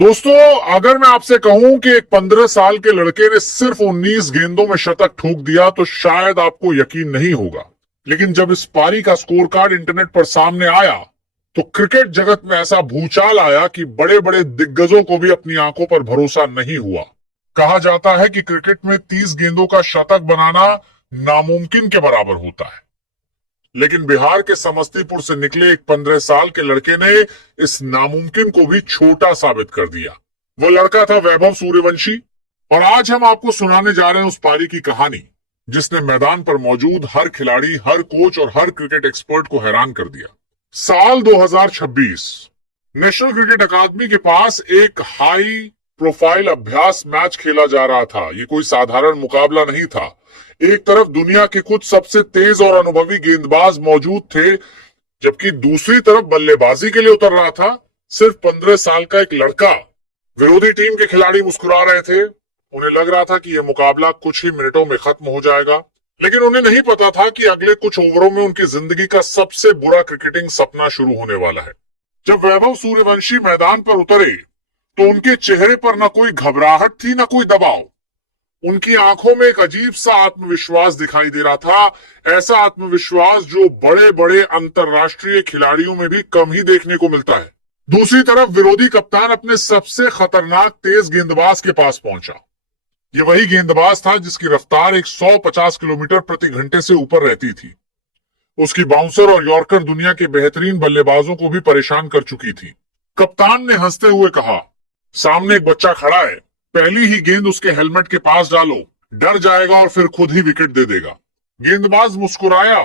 दोस्तों, अगर मैं आपसे कहूं कि एक 15 साल के लड़के ने सिर्फ 19 गेंदों में शतक ठोक दिया तो शायद आपको यकीन नहीं होगा। लेकिन जब इस पारी का स्कोर कार्ड इंटरनेट पर सामने आया तो क्रिकेट जगत में ऐसा भूचाल आया कि बड़े बड़े दिग्गजों को भी अपनी आंखों पर भरोसा नहीं हुआ। कहा जाता है कि क्रिकेट में 30 गेंदों का शतक बनाना नामुमकिन के बराबर होता है, लेकिन बिहार के समस्तीपुर से निकले एक 15 साल के लड़के ने इस नामुमकिन को भी छोटा साबित कर दिया। वो लड़का था वैभव सूर्यवंशी, और आज हम आपको सुनाने जा रहे हैं उस पारी की कहानी जिसने मैदान पर मौजूद हर खिलाड़ी, हर कोच और हर क्रिकेट एक्सपर्ट को हैरान कर दिया। साल 2026 नेशनल क्रिकेट अकादमी के पास एक हाई प्रोफाइल अभ्यास मैच खेला जा रहा था। ये कोई साधारण मुकाबला नहीं था। एक तरफ दुनिया के कुछ सबसे तेज और अनुभवी गेंदबाज मौजूद थे, जबकि दूसरी तरफ बल्लेबाजी के लिए उतर रहा था सिर्फ 15 साल का एक लड़का। विरोधी टीम के खिलाड़ी मुस्कुरा रहे थे। उन्हें लग रहा था कि यह मुकाबला कुछ ही मिनटों में खत्म हो जाएगा, लेकिन उन्हें नहीं पता था कि अगले कुछ ओवरों में उनकी जिंदगी का सबसे बुरा क्रिकेटिंग सपना शुरू होने वाला है। जब वैभव सूर्यवंशी मैदान पर उतरे तो उनके चेहरे पर न कोई घबराहट थी, न कोई दबाव। उनकी आंखों में एक अजीब सा आत्मविश्वास दिखाई दे रहा था, ऐसा आत्मविश्वास जो बड़े बड़े अंतरराष्ट्रीय खिलाड़ियों में भी कम ही देखने को मिलता है। दूसरी तरफ विरोधी कप्तान अपने सबसे खतरनाक तेज गेंदबाज के पास पहुंचा। ये वही गेंदबाज था जिसकी रफ्तार 150 किलोमीटर प्रति घंटे से ऊपर रहती थी। उसकी बाउंसर और यॉर्कर दुनिया के बेहतरीन बल्लेबाजों को भी परेशान कर चुकी थी। कप्तान ने हंसते हुए कहा, सामने एक बच्चा खड़ा है, पहली ही गेंद उसके हेलमेट के पास डालो, डर जाएगा और फिर खुद ही विकेट दे देगा। गेंदबाज मुस्कुराया,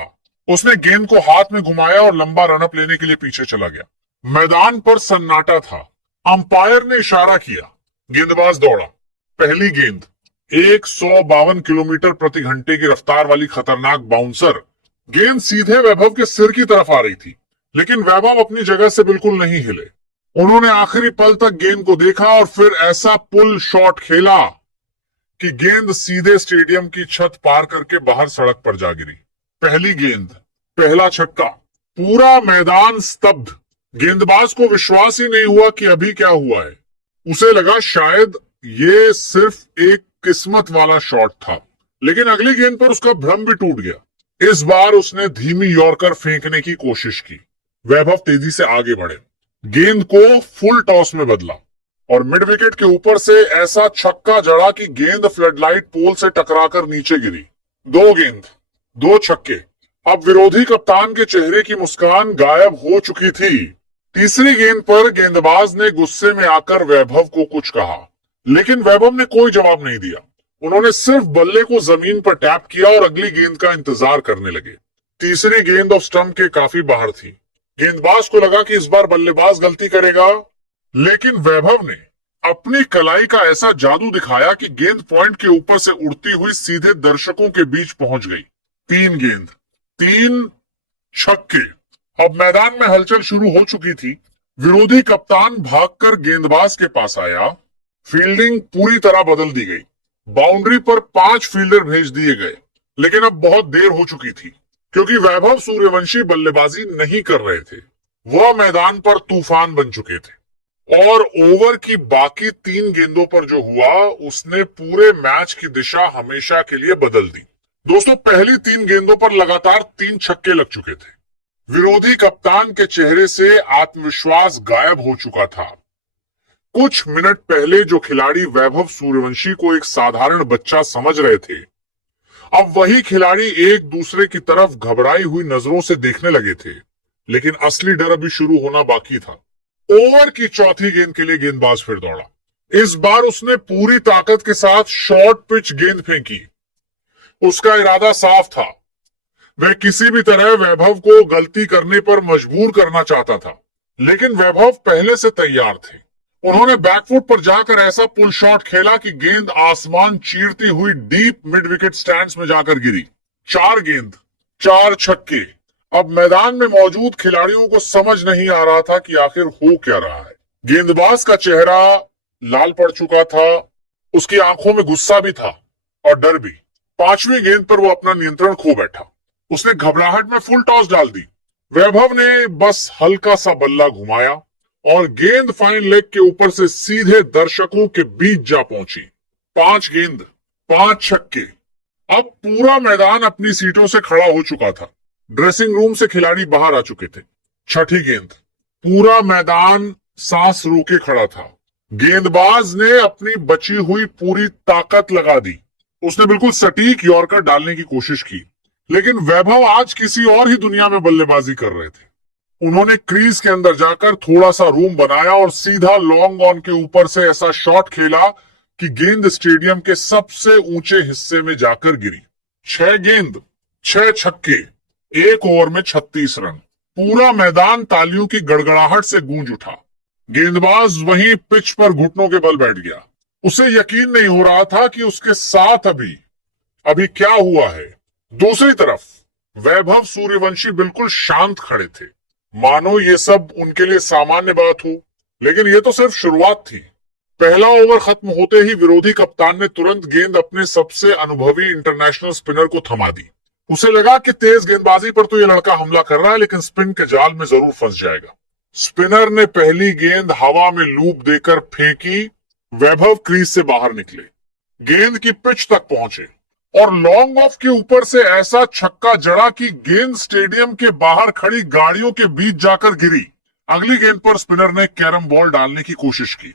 उसने गेंद को हाथ में घुमाया और लंबा रनअप लेने के लिए पीछे चला गया। मैदान पर सन्नाटा था। अंपायर ने इशारा किया, गेंदबाज दौड़ा। पहली गेंद 152 किलोमीटर प्रति घंटे की रफ्तार वाली खतरनाक बाउंसर। गेंद सीधे वैभव के सिर की तरफ आ रही थी, लेकिन वैभव अपनी जगह से बिल्कुल नहीं हिले। उन्होंने आखिरी पल तक गेंद को देखा और फिर ऐसा पुल शॉट खेला कि गेंद सीधे स्टेडियम की छत पार करके बाहर सड़क पर जा गिरी। पहली गेंद, पहला छक्का। पूरा मैदान स्तब्ध। गेंदबाज को विश्वास ही नहीं हुआ कि अभी क्या हुआ है। उसे लगा शायद ये सिर्फ एक किस्मत वाला शॉट था, लेकिन अगली गेंद पर उसका भ्रम भी टूट गया। इस बार उसने धीमी यॉर्कर फेंकने की कोशिश की। वैभव तेजी से आगे बढ़े, गेंद को फुल टॉस में बदला और मिड विकेट के ऊपर से ऐसा छक्का जड़ा कि गेंद फ्लडलाइट पोल से टकराकर नीचे गिरी। 2 गेंद, 2 छक्के। अब विरोधी कप्तान के चेहरे की मुस्कान गायब हो चुकी थी। तीसरी गेंद पर गेंदबाज ने गुस्से में आकर वैभव को कुछ कहा, लेकिन वैभव ने कोई जवाब नहीं दिया। उन्होंने सिर्फ बल्ले को जमीन पर टैप किया और अगली गेंद का इंतजार करने लगे। तीसरी गेंद ऑफ स्टंप के काफी बाहर थी। गेंदबाज को लगा कि इस बार बल्लेबाज गलती करेगा, लेकिन वैभव ने अपनी कलाई का ऐसा जादू दिखाया कि गेंद पॉइंट के ऊपर से उड़ती हुई सीधे दर्शकों के बीच पहुंच गई। 3 गेंद, 3 छक्के। अब मैदान में हलचल शुरू हो चुकी थी। विरोधी कप्तान भागकर गेंदबाज के पास आया। फील्डिंग पूरी तरह बदल दी गई। बाउंड्री पर 5 फील्डर भेज दिए गए, लेकिन अब बहुत देर हो चुकी थी, क्योंकि वैभव सूर्यवंशी बल्लेबाजी नहीं कर रहे थे। वह मैदान पर तूफान बन चुके थे और ओवर की बाकी 3 गेंदों पर जो हुआ उसने पूरे मैच की दिशा हमेशा के लिए बदल दी। दोस्तों, पहली 3 गेंदों पर लगातार 3 छक्के लग चुके थे। विरोधी कप्तान के चेहरे से आत्मविश्वास गायब हो चुका था। कुछ मिनट पहले जो खिलाड़ी वैभव सूर्यवंशी को एक साधारण बच्चा समझ रहे थे, अब वही खिलाड़ी एक दूसरे की तरफ घबराई हुई नजरों से देखने लगे थे। लेकिन असली डर अभी शुरू होना बाकी था। ओवर की चौथी गेंद के लिए गेंदबाज फिर दौड़ा। इस बार उसने पूरी ताकत के साथ शॉर्ट पिच गेंद फेंकी। उसका इरादा साफ था, वह किसी भी तरह वैभव को गलती करने पर मजबूर करना चाहता था। लेकिन वैभव पहले से तैयार थे। उन्होंने बैकफुट पर जाकर ऐसा पुल शॉट खेला कि गेंद आसमान चीरती हुई डीप मिड विकेट स्टैंड्स में जाकर गिरी। 4 गेंद, 4 छक्के। अब मैदान में मौजूद खिलाड़ियों को समझ नहीं आ रहा था कि आखिर हो क्या रहा है। गेंदबाज का चेहरा लाल पड़ चुका था, उसकी आंखों में गुस्सा भी था और डर भी। 5वीं गेंद पर वो अपना नियंत्रण खो बैठा। उसने घबराहट में फुल टॉस डाल दी। वैभव ने बस हल्का सा बल्ला घुमाया और गेंद फाइन लेग के ऊपर से सीधे दर्शकों के बीच जा पहुंची। 5 गेंद, 5 छक्के। अब पूरा मैदान अपनी सीटों से खड़ा हो चुका था। ड्रेसिंग रूम से खिलाड़ी बाहर आ चुके थे। छठी गेंद, पूरा मैदान सांस रोके खड़ा था। गेंदबाज ने अपनी बची हुई पूरी ताकत लगा दी। उसने बिल्कुल सटीक यॉर्कर डालने की कोशिश की, लेकिन वैभव आज किसी और ही दुनिया में बल्लेबाजी कर रहे थे। उन्होंने क्रीज के अंदर जाकर थोड़ा सा रूम बनाया और सीधा लॉन्ग ऑन के ऊपर से ऐसा शॉट खेला कि गेंद स्टेडियम के सबसे ऊंचे हिस्से में जाकर गिरी। 6 गेंद, 6 छक्के, 1 ओवर में 36 रन। पूरा मैदान तालियों की गड़गड़ाहट से गूंज उठा। गेंदबाज वहीं पिच पर घुटनों के बल बैठ गया। उसे यकीन नहीं हो रहा था कि उसके साथ अभी क्या हुआ है। दूसरी तरफ वैभव सूर्यवंशी बिल्कुल शांत खड़े थे, मानो ये सब उनके लिए सामान्य बात हो। लेकिन ये तो सिर्फ शुरुआत थी। पहला ओवर खत्म होते ही विरोधी कप्तान ने तुरंत गेंद अपने सबसे अनुभवी इंटरनेशनल स्पिनर को थमा दी। उसे लगा कि तेज गेंदबाजी पर तो ये लड़का हमला कर रहा है, लेकिन स्पिन के जाल में जरूर फंस जाएगा। स्पिनर ने पहली गेंद हवा में लूप देकर फेंकी। वैभव क्रीज से बाहर निकले, गेंद की पिच तक पहुंचे और लॉन्ग ऑफ के ऊपर से ऐसा छक्का जड़ा कि गेंद स्टेडियम के बाहर खड़ी गाड़ियों के बीच जाकर गिरी। अगली गेंद पर स्पिनर ने कैरम बॉल डालने की कोशिश की,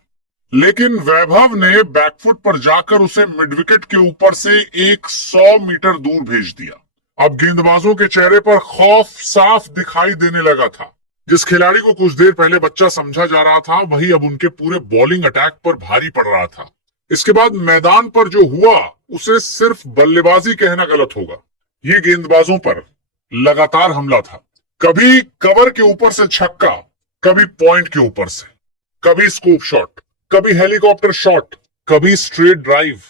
लेकिन वैभव ने बैकफुट पर जाकर उसे मिड विकेट के ऊपर से 100 मीटर दूर भेज दिया। अब गेंदबाजों के चेहरे पर खौफ साफ दिखाई देने लगा था। जिस खिलाड़ी को कुछ देर पहले बच्चा समझा जा रहा था, वही अब उनके पूरे बॉलिंग अटैक पर भारी पड़ रहा था। इसके बाद मैदान पर जो हुआ उसे सिर्फ बल्लेबाजी कहना गलत होगा। ये गेंदबाजों पर लगातार हमला था। कभी कवर के ऊपर से छक्का, कभी पॉइंट के ऊपर से, कभी स्कूप शॉट, कभी हेलीकॉप्टर शॉट, कभी स्ट्रेट ड्राइव।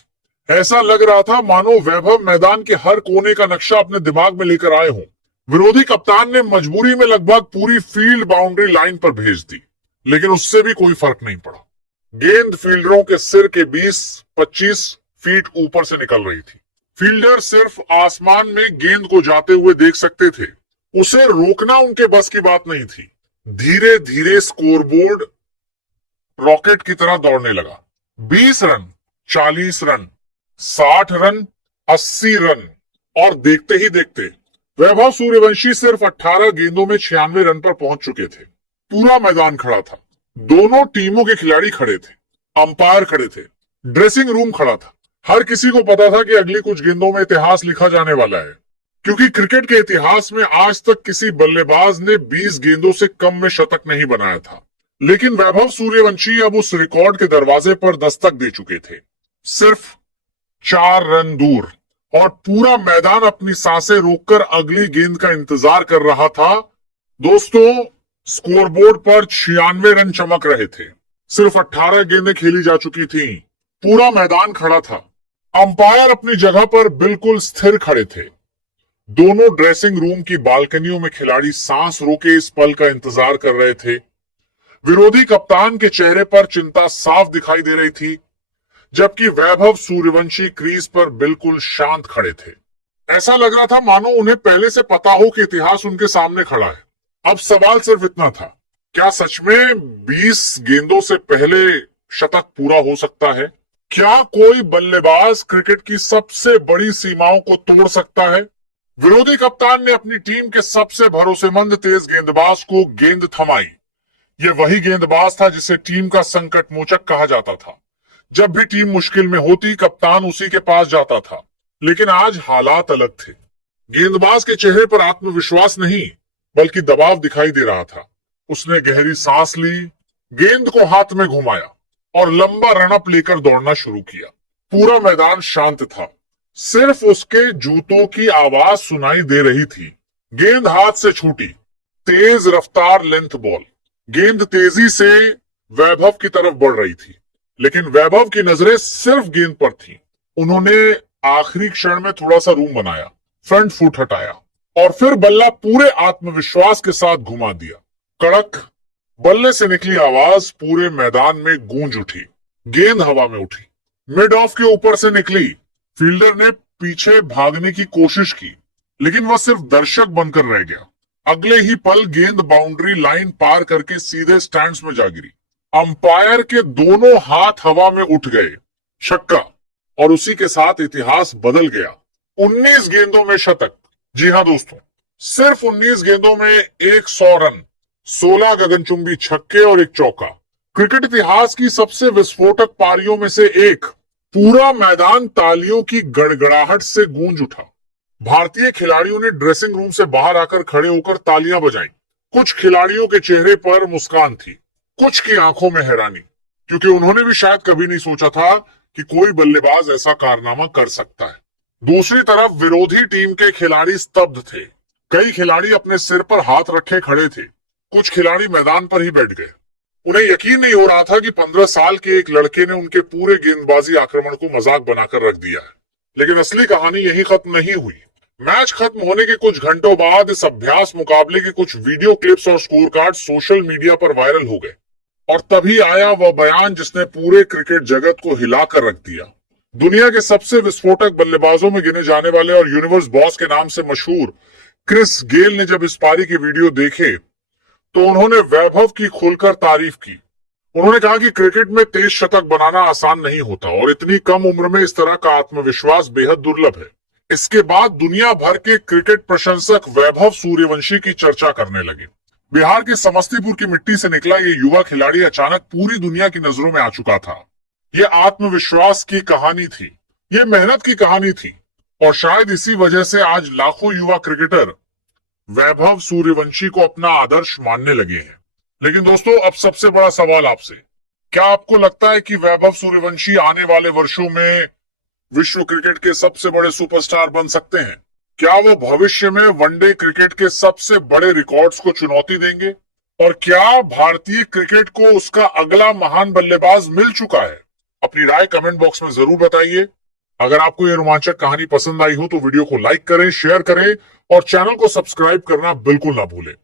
ऐसा लग रहा था मानो वैभव मैदान के हर कोने का नक्शा अपने दिमाग में लेकर आए हों। विरोधी कप्तान ने मजबूरी में लगभग पूरी फील्ड बाउंड्री लाइन पर भेज दी, लेकिन उससे भी कोई फर्क नहीं पड़ा। गेंद फील्डरों के सिर के 20-25 फीट ऊपर से निकल रही थी। फील्डर सिर्फ आसमान में गेंद को जाते हुए देख सकते थे। उसे रोकना उनके बस की बात नहीं थी। धीरे धीरे स्कोरबोर्ड रॉकेट की तरह दौड़ने लगा। 20 रन, 40 रन, 60 रन, 80 रन, और देखते ही देखते वैभव सूर्यवंशी सिर्फ 18 गेंदों में 96 रन पर पहुंच चुके थे। पूरा मैदान खड़ा था। दोनों टीमों के खिलाड़ी खड़े थे, अंपायर खड़े थे, ड्रेसिंग रूम खड़ा था। हर किसी को पता था कि अगली कुछ गेंदों में इतिहास लिखा जाने वाला है, क्योंकि क्रिकेट के इतिहास में आज तक किसी बल्लेबाज ने 20 गेंदों से कम में शतक नहीं बनाया था। लेकिन वैभव सूर्यवंशी अब उस रिकॉर्ड के दरवाजे पर दस्तक दे चुके थे, सिर्फ 4 रन दूर। और पूरा मैदान अपनी सांसें रोककर अगली गेंद का इंतजार कर रहा था। दोस्तों, स्कोरबोर्ड पर 96 रन चमक रहे थे। सिर्फ 18 गेंदें खेली जा चुकी थीं। पूरा मैदान खड़ा था। अंपायर अपनी जगह पर बिल्कुल स्थिर खड़े थे। दोनों ड्रेसिंग रूम की बालकनियों में खिलाड़ी सांस रोके इस पल का इंतजार कर रहे थे। विरोधी कप्तान के चेहरे पर चिंता साफ दिखाई दे रही थी, जबकि वैभव सूर्यवंशी क्रीज पर बिल्कुल शांत खड़े थे। ऐसा लग रहा था मानो उन्हें पहले से पता हो कि इतिहास उनके सामने खड़ा है। अब सवाल सिर्फ इतना था, क्या सच में 20 गेंदों से पहले शतक पूरा हो सकता है? क्या कोई बल्लेबाज क्रिकेट की सबसे बड़ी सीमाओं को तोड़ सकता है? विरोधी कप्तान ने अपनी टीम के सबसे भरोसेमंद तेज गेंदबाज को गेंद थमाई। यह वही गेंदबाज था जिसे टीम का संकट मोचक कहा जाता था। जब भी टीम मुश्किल में होती, कप्तान उसी के पास जाता था। लेकिन आज हालात अलग थे। गेंदबाज के चेहरे पर आत्मविश्वास नहीं, बल्कि दबाव दिखाई दे रहा था। उसने गहरी सांस ली, गेंद को हाथ में घुमाया और लंबा रनअप लेकर दौड़ना शुरू किया। पूरा मैदान शांत था। सिर्फ उसके जूतों की आवाज सुनाई दे रही थी। गेंद हाथ से छूटी। तेज रफ्तार लेंथ बॉल। गेंद तेजी से वैभव की तरफ बढ़ रही थी, लेकिन वैभव की नजरें सिर्फ गेंद पर थीं। उन्होंने आखिरी क्षण में थोड़ा सा रूम बनाया, फ्रंट फुट हटाया और फिर बल्ला पूरे आत्मविश्वास के साथ घुमा दिया। कड़क बल्ले से निकली आवाज पूरे मैदान में गूंज उठी। गेंद हवा में उठी, मिड ऑफ के ऊपर से निकली। फील्डर ने पीछे भागने की कोशिश की, लेकिन वह सिर्फ दर्शक बनकर रह गया। अगले ही पल गेंद बाउंड्री लाइन पार करके सीधे स्टैंड्स में जा गिरी। अंपायर के दोनों हाथ हवा में उठ गए, छक्का, और उसी के साथ इतिहास बदल गया। 19 गेंदों में शतक। जी हां दोस्तों, सिर्फ 19 गेंदों में 100 रन, 16 गगनचुंबी छक्के और एक चौका। क्रिकेट इतिहास की सबसे विस्फोटक पारियों में से एक। पूरा मैदान तालियों की गड़गड़ाहट से गूंज उठा। भारतीय खिलाड़ियों ने ड्रेसिंग रूम से बाहर आकर खड़े होकर तालियां बजाईं। कुछ खिलाड़ियों के चेहरे पर मुस्कान थी, कुछ की आंखों में हैरानी, क्योंकि उन्होंने भी शायद कभी नहीं सोचा था कि कोई बल्लेबाज ऐसा कारनामा कर सकता है। दूसरी तरफ विरोधी टीम के खिलाड़ी स्तब्ध थे। कई खिलाड़ी अपने सिर पर हाथ रखे खड़े थे, कुछ खिलाड़ी मैदान पर ही बैठ गए। उन्हें यकीन नहीं हो रहा था कि 15 साल के एक लड़के ने उनके पूरे गेंदबाजी आक्रमण को मजाक बनाकर रख दिया है। लेकिन असली कहानी यही खत्म नहीं हुई। मैच खत्म होने के कुछ घंटों बाद इस अभ्यास मुकाबले के कुछ वीडियो क्लिप्स और स्कोर कार्ड सोशल मीडिया पर वायरल हो गए। और तभी आया वह बयान जिसने पूरे क्रिकेट जगत को हिलाकर रख दिया। दुनिया के सबसे विस्फोटक बल्लेबाजों में गिने जाने वाले और यूनिवर्स बॉस के नाम से मशहूर क्रिस गेल ने जब इस पारी के वीडियो देखे तो उन्होंने वैभव की खुलकर तारीफ की। उन्होंने कहा कि क्रिकेट में 23 शतक बनाना आसान नहीं होता और इतनी कम उम्र में इस तरह का आत्मविश्वास बेहद दुर्लभ है। इसके बाद दुनिया भर के क्रिकेट प्रशंसक वैभव सूर्यवंशी की चर्चा करने लगे। बिहार के समस्तीपुर की मिट्टी से निकला ये युवा खिलाड़ी अचानक पूरी दुनिया की नजरों में आ चुका था। ये आत्मविश्वास की कहानी थी, ये मेहनत की कहानी थी, और शायद इसी वजह से आज लाखों युवा क्रिकेटर वैभव सूर्यवंशी को अपना आदर्श मानने लगे हैं। लेकिन दोस्तों, अब सबसे बड़ा सवाल आपसे, क्या आपको लगता है कि वैभव सूर्यवंशी आने वाले वर्षों में विश्व क्रिकेट के सबसे बड़े सुपरस्टार बन सकते हैं? क्या वो भविष्य में वनडे क्रिकेट के सबसे बड़े रिकॉर्ड्स को चुनौती देंगे? और क्या भारतीय क्रिकेट को उसका अगला महान बल्लेबाज मिल चुका है? अपनी राय कमेंट बॉक्स में जरूर बताइए। अगर आपको ये रोमांचक कहानी पसंद आई हो तो वीडियो को लाइक करें, शेयर करें और चैनल को सब्सक्राइब करना बिल्कुल ना भूलें।